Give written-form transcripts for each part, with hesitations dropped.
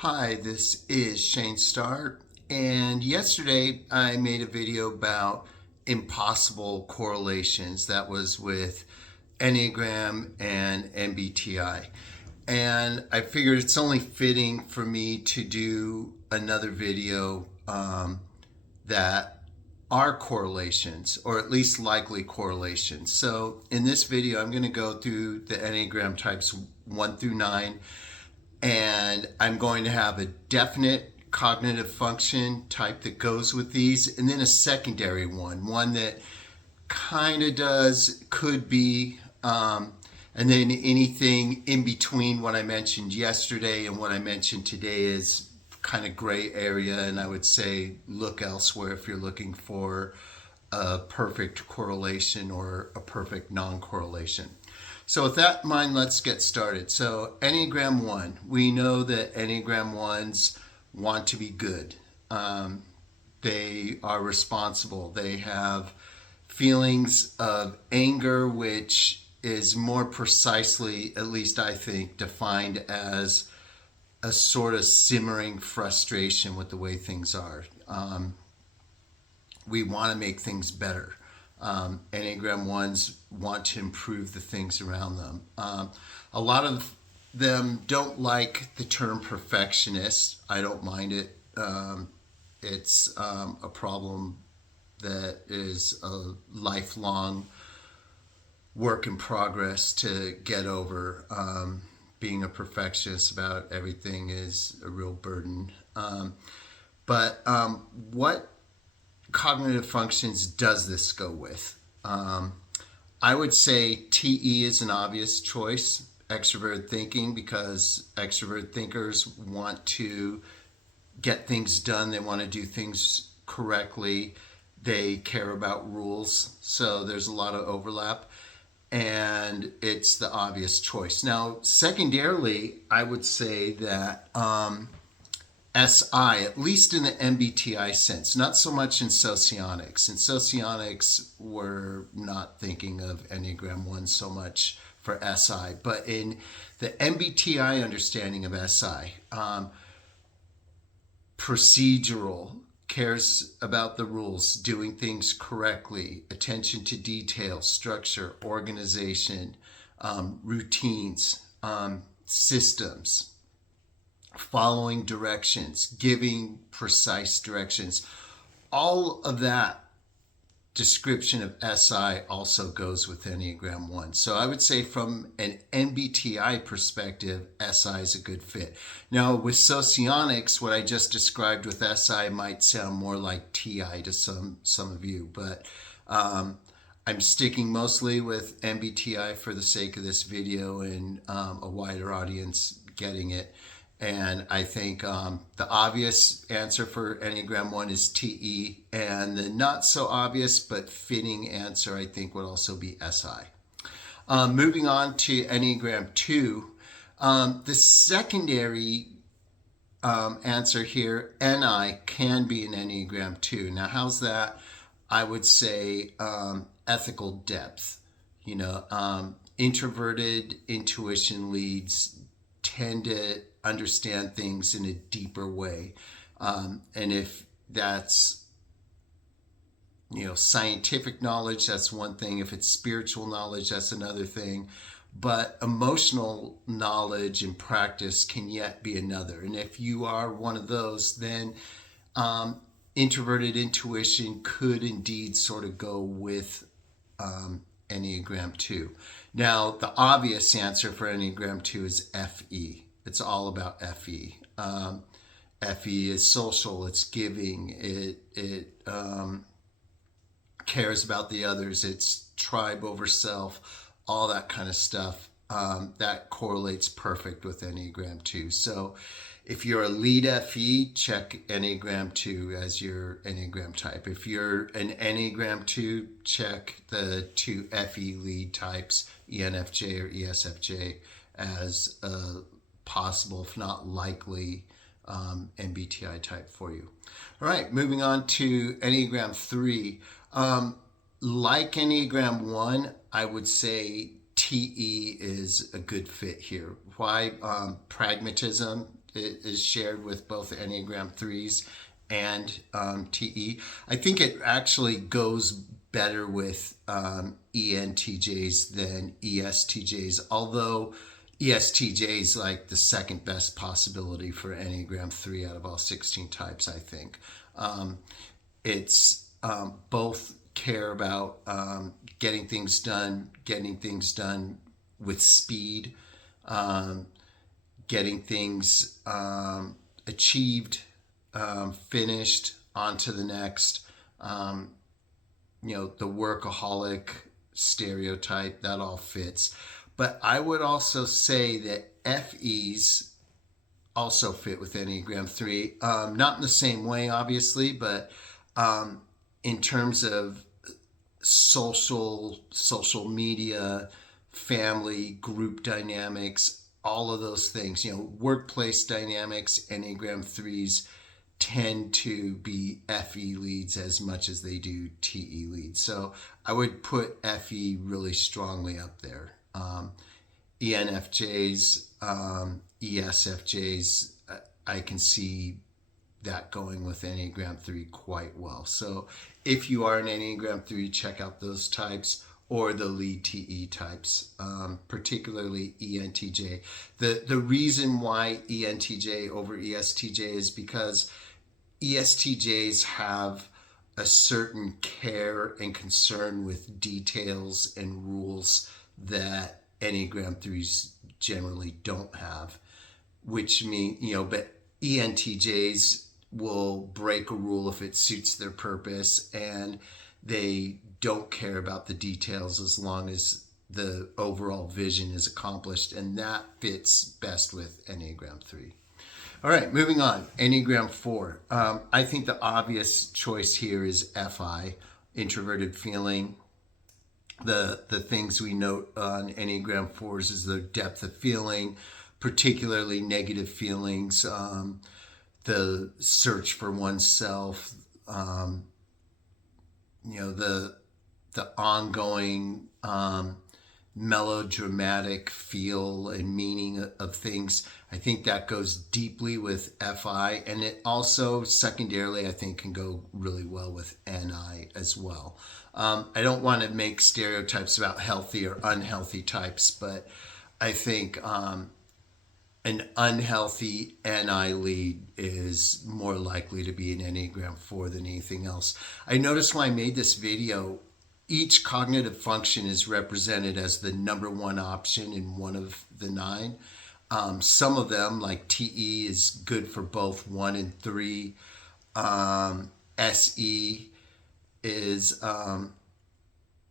Hi, this is Shane Starr, and yesterday I made a video about impossible correlations. That was with Enneagram and MBTI. And I figured it's only fitting for me to do another video that are correlations, or at least likely correlations. So in this video, I'm going to go through the Enneagram types 1 through 9, and I'm going to have a definite cognitive function type that goes with these, and then a secondary one that kind of does, could be, and then anything in between what I mentioned yesterday and what I mentioned today is kind of gray area, and I would say look elsewhere if you're looking for a perfect correlation or a perfect non-correlation. So with that in mind, let's get started. So Enneagram 1, we know that Enneagram 1s want to be good. They are responsible. They have feelings of anger, which is more precisely, at least I think, defined as a sort of simmering frustration with the way things are. We want to make things better. Enneagram 1s want to improve the things around them. A lot of them don't like the term perfectionist. I don't mind it. It's a problem that is a lifelong work in progress to get over. Being a perfectionist about everything is a real burden. But what cognitive functions does this go with? I would say TE is an obvious choice, extrovert thinking, because extrovert thinkers want to get things done. They want to do things correctly. They care about rules. So there's a lot of overlap, and it's the obvious choice. Now, secondarily, I would say that SI, at least in the MBTI sense, not so much in Socionics. In Socionics, we're not thinking of Enneagram 1 so much for SI, but in the MBTI understanding of SI, procedural, cares about the rules, doing things correctly, attention to detail, structure, organization, routines, systems, following directions, giving precise directions. All of that description of SI also goes with Enneagram 1. So I would say from an MBTI perspective, SI is a good fit. Now with Socionics, what I just described with SI might sound more like TI to some of you, but I'm sticking mostly with MBTI for the sake of this video and a wider audience getting it. And I think the obvious answer for Enneagram 1 is TE, and the not so obvious but fitting answer I think would also be SI. Moving on to Enneagram 2, the secondary answer here, NI, can be an Enneagram 2. Now how's that? I would say ethical depth. Introverted intuition leads tend to understand things in a deeper way. And if that's, scientific knowledge, that's one thing. If it's spiritual knowledge, that's another thing. But emotional knowledge and practice can yet be another. And if you are one of those, then introverted intuition could indeed sort of go with Enneagram 2. Now, the obvious answer for Enneagram 2 is FE. It's all about FE. FE is social. It's giving. It cares about the others. It's tribe over self. All that kind of stuff. That correlates perfect with Enneagram 2. So if you're a lead FE, check Enneagram 2 as your Enneagram type. If you're an Enneagram 2, check the 2 FE lead types, ENFJ or ESFJ, as a possible, if not likely, MBTI type for you. All right, moving on to Enneagram 3. Like Enneagram 1, I would say TE is a good fit here. Why? Pragmatism. is shared with both Enneagram 3s and TE. I think it actually goes better with ENTJs than ESTJs, although ESTJ is like the second best possibility for Enneagram 3 out of all 16 types, I think. It's both care about getting things done with speed, getting things achieved, finished, on to the next. The workaholic stereotype, that all fits. But I would also say that FEs also fit with Enneagram 3. Not in the same way, obviously, but in terms of social media, family, group dynamics, all of those things, workplace dynamics, Enneagram 3s tend to be FE leads as much as they do TE leads. So I would put FE really strongly up there. ENFJs, ESFJs, I can see that going with Enneagram 3 quite well. So if you are an Enneagram 3, check out those types or the lead TE types, particularly ENTJ. The reason why ENTJ over ESTJ is because ESTJs have a certain care and concern with details and rules that Enneagram 3s generally don't have, which mean, but ENTJs will break a rule if it suits their purpose, and they don't care about the details as long as the overall vision is accomplished, and that fits best with Enneagram 3. All right, moving on. Enneagram 4. I think the obvious choice here is FI, introverted feeling. The things we note on Enneagram 4s is the depth of feeling, particularly negative feelings, the search for oneself, the ongoing melodramatic feel and meaning of things. I think that goes deeply with FI, and it also secondarily I think can go really well with NI as well. I don't want to make stereotypes about healthy or unhealthy types, but I think an unhealthy NI lead is more likely to be an Enneagram 4 than anything else. I noticed when I made this video, each cognitive function is represented as the number one option in one of the 9. Some of them, like TE, is good for both 1 and 3. SE is, no,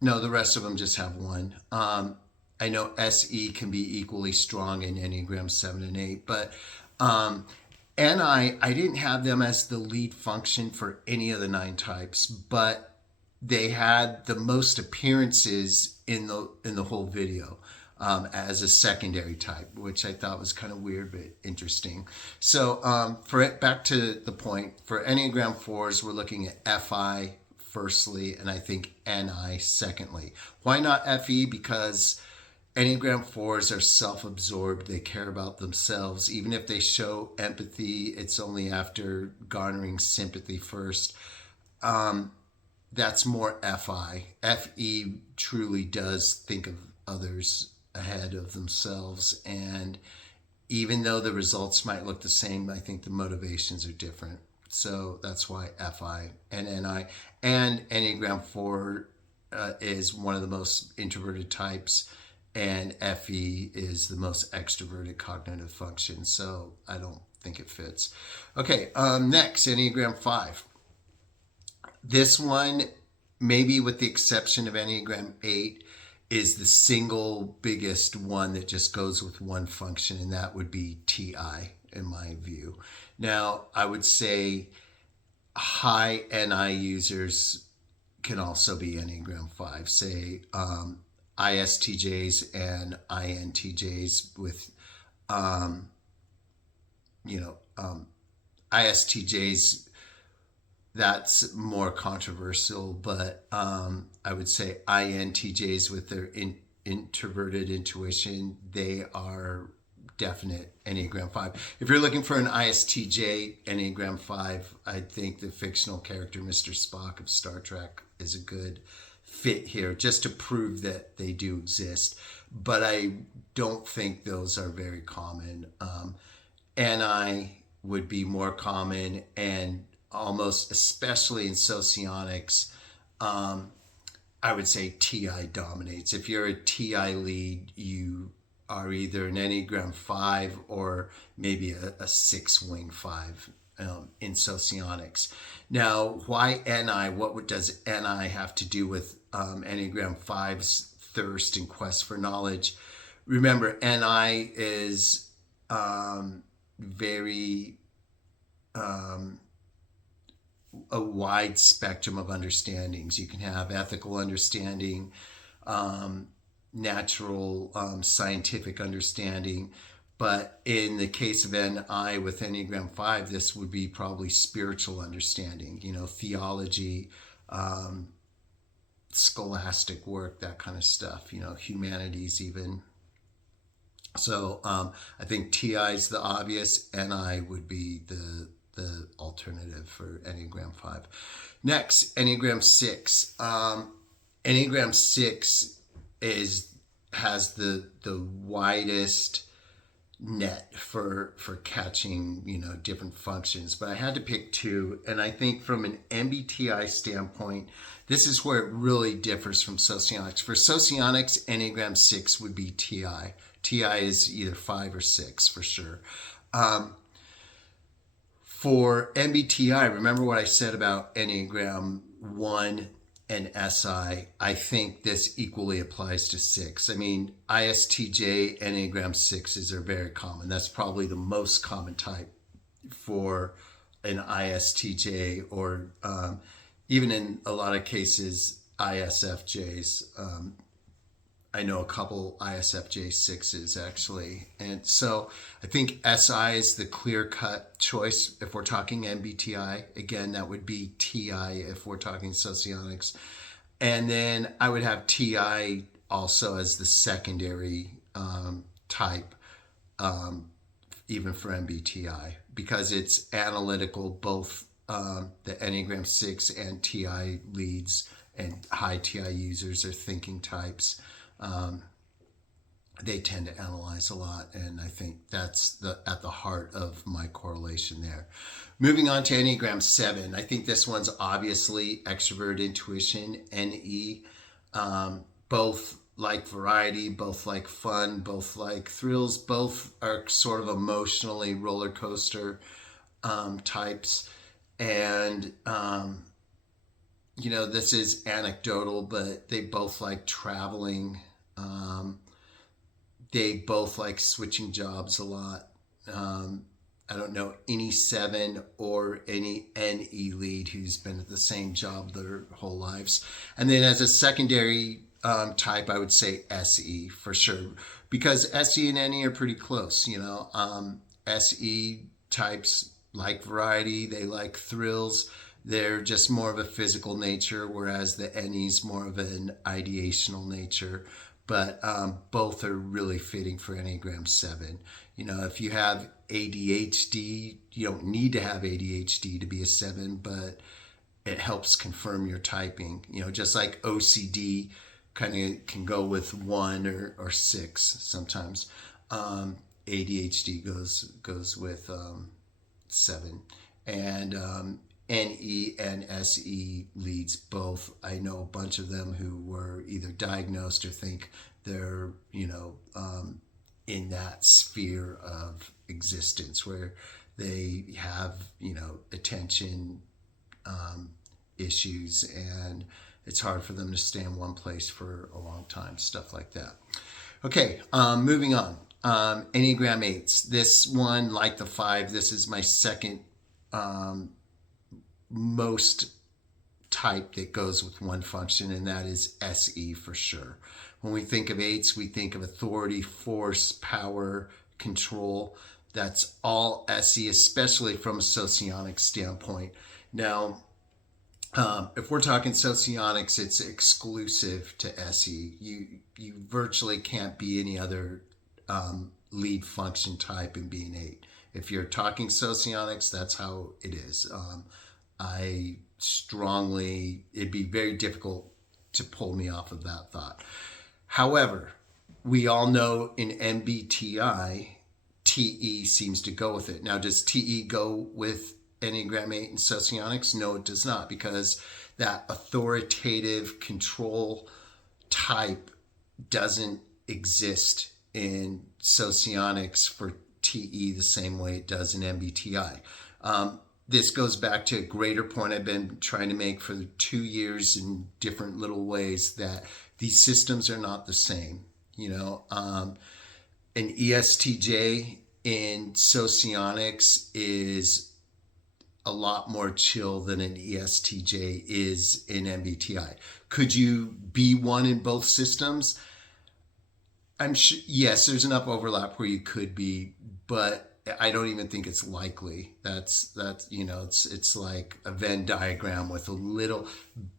the rest of them just have 1. I know SE can be equally strong in Enneagram 7 and 8, but NI, I didn't have them as the lead function for any of the 9 types, but they had the most appearances in the whole video as a secondary type, which I thought was kind of weird but interesting. So back to the point, for Enneagram 4s, we're looking at FI firstly, and I think NI secondly. Why not FE? Because Enneagram 4s are self-absorbed. They care about themselves. Even if they show empathy, it's only after garnering sympathy first. That's more FI. FE truly does think of others ahead of themselves. And even though the results might look the same, I think the motivations are different. So that's why FI and NI. And Enneagram 4 is one of the most introverted types, and FE is the most extroverted cognitive function. So I don't think it fits. Okay, next, Enneagram 5. This one, maybe with the exception of Enneagram 8, is the single biggest one that just goes with one function, and that would be TI, in my view. Now, I would say high NI users can also be Enneagram 5, say ISTJs and INTJs with, ISTJs, that's more controversial, but I would say INTJs with their introverted intuition, they are definite Enneagram 5. If you're looking for an ISTJ Enneagram 5, I think the fictional character Mr. Spock of Star Trek is a good fit here, just to prove that they do exist. But I don't think those are very common. NI would be more common, and almost especially in Socionics, I would say TI dominates. If you're a TI lead, you are either an Enneagram 5 or maybe a 6-wing 5 in Socionics. Now, why NI? What does NI have to do with Enneagram 5's thirst and quest for knowledge? Remember, NI is very a wide spectrum of understandings. You can have ethical understanding, natural scientific understanding, but in the case of NI with Enneagram 5, this would be probably spiritual understanding, theology, scholastic work, that kind of stuff, humanities even. So I think TI is the obvious, NI would be the alternative for Enneagram 5. Next, Enneagram 6. Enneagram 6 has the widest net for catching different functions, but I had to pick two, and I think from an MBTI standpoint, this is where it really differs from Socionics. For Socionics, Enneagram 6 would be TI. TI is either 5 or 6 for sure. For MBTI, remember what I said about Enneagram 1 and SI. I think this equally applies to 6. I mean, ISTJ Enneagram 6s are very common. That's probably the most common type for an ISTJ, or even in a lot of cases, ISFJs. I know a couple ISFJ 6s actually. And so I think SI is the clear-cut choice if we're talking MBTI. Again, that would be TI if we're talking Socionics. And then I would have TI also as the secondary type, even for MBTI, because it's analytical. Both the Enneagram 6 and TI leads and high TI users are thinking types. They tend to analyze a lot, and I think that's at the heart of my correlation there. Moving on to Enneagram 7, I think this one's obviously extrovert intuition, NE. Both like variety, both like fun, both like thrills, both are sort of emotionally roller coaster types. And this is anecdotal, but they both like traveling. They both like switching jobs a lot. I don't know any 7 or any NE lead who's been at the same job their whole lives. And then as a secondary type, I would say SE for sure, because SE and NE are pretty close. SE types like variety, they like thrills. They're just more of a physical nature, whereas the NE's more of an ideational nature. But both are really fitting for Enneagram 7. If you have ADHD, you don't need to have ADHD to be a 7, but it helps confirm your typing. Just like OCD kind of can go with 1 or 6 sometimes. ADHD goes with 7. And NE and SE leads both. I know a bunch of them who were either diagnosed or think they're, in that sphere of existence where they have, attention issues, and it's hard for them to stay in one place for a long time, stuff like that. Okay, moving on. Enneagram 8s. This one, like the 5, this is my second most type that goes with one function, and that is SE for sure. When we think of 8s, we think of authority, force, power, control. That's all SE, especially from a socionic standpoint. Now, if we're talking socionics, it's exclusive to SE. You virtually can't be any other lead function type and being 8. If you're talking Socionics, that's how it is. I strongly, it'd be very difficult to pull me off of that thought. However, we all know in MBTI, TE seems to go with it. Now, does TE go with Enneagram 8 and Socionics? No, it does not, because that authoritative control type doesn't exist in Socionics for TE the same way it does in MBTI. This goes back to a greater point I've been trying to make for 2 years in different little ways, that these systems are not the same. You know, an ESTJ in Socionics is a lot more chill than an ESTJ is in MBTI. Could you be one in both systems? I'm sure, yes, there's enough overlap where you could be, but I don't even think it's likely. That's you know, it's like a Venn diagram with a little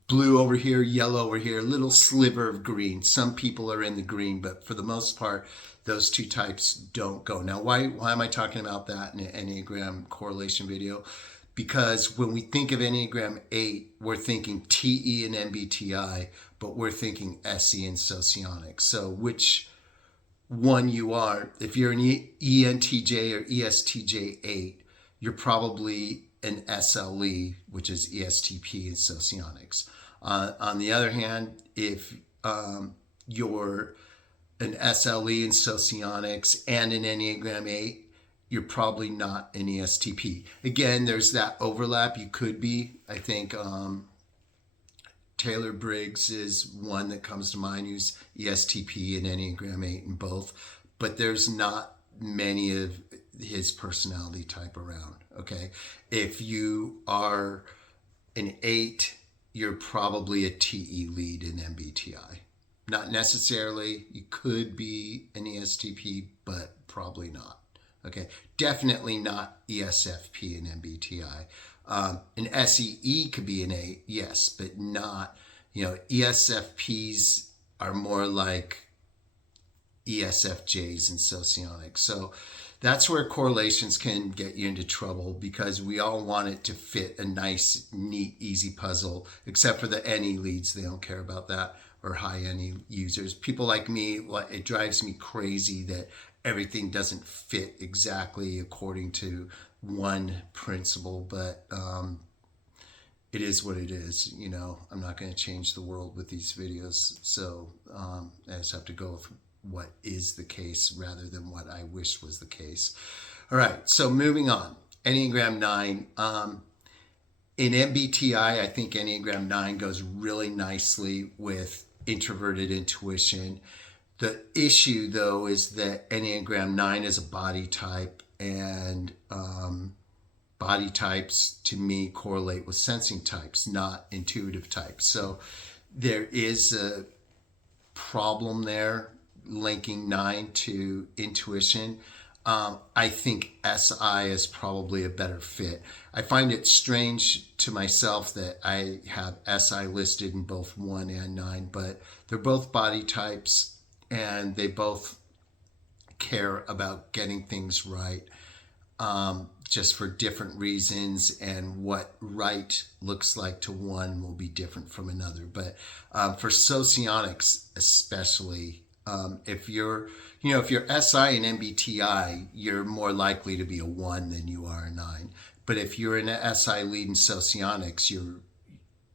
blue over here, yellow over here, a little sliver of green. Some people are in the green, but for the most part, those two types don't go. Now, why am I talking about that in an Enneagram correlation video? Because when we think of Enneagram 8, we're thinking TE and MBTI, but we're thinking SE and Socionics. So which one you are, if you're an ENTJ or ESTJ 8, you're probably an SLE, which is ESTP and Socionics. On the other hand, if you're an SLE in Socionics and an Enneagram 8, you're probably not an ESTP. Again, there's that overlap. You could be. I think Taylor Briggs is one that comes to mind, who's ESTP and Enneagram 8 in both. But there's not many of his personality type around, okay? If you are an 8, you're probably a TE lead in MBTI. Not necessarily. You could be an ESTP, but probably not. Okay, definitely not ESFP and MBTI. An SEE could be an 8, yes, but not, you know, ESFPs are more like ESFJs and Socionics. So that's where correlations can get you into trouble, because we all want it to fit a nice, neat, easy puzzle, except for the NE leads. They don't care about that, or high NE users. People like me, it drives me crazy that everything doesn't fit exactly according to one principle, but it is what it is. You know, I'm not going to change the world with these videos, so I just have to go with what is the case rather than what I wish was the case. All right, so moving on. Enneagram 9. In MBTI, I think Enneagram 9 goes really nicely with introverted intuition. The issue, though, is that Enneagram 9 is a body type, and body types, to me, correlate with sensing types, not intuitive types. So there is a problem there linking 9 to intuition. I think SI is probably a better fit. I find it strange to myself that I have SI listed in both 1 and 9, but they're both body types, and they both care about getting things right, just for different reasons, and what right looks like to one will be different from another. But for Socionics especially, if you're SI and MBTI, you're more likely to be a 1 than you are a 9. But if you're an SI lead in Socionics,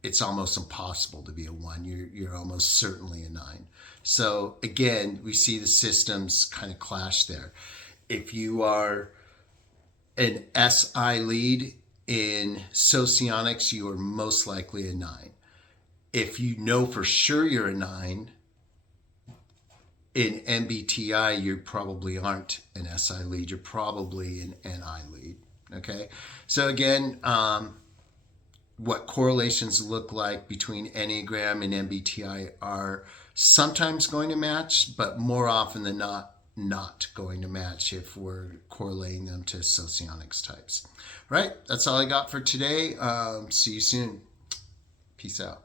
it's almost impossible to be a 1. You're almost certainly a 9. So again, we see the systems kind of clash there. If you are an SI lead in Socionics, you are most likely a 9. If you know for sure you're a 9, in MBTI, you probably aren't an SI lead. You're probably an NI lead. Okay? So again, what correlations look like between Enneagram and MBTI are sometimes going to match, but more often than not going to match if we're correlating them to Socionics types. Right? That's all I got for today. See you soon. Peace out.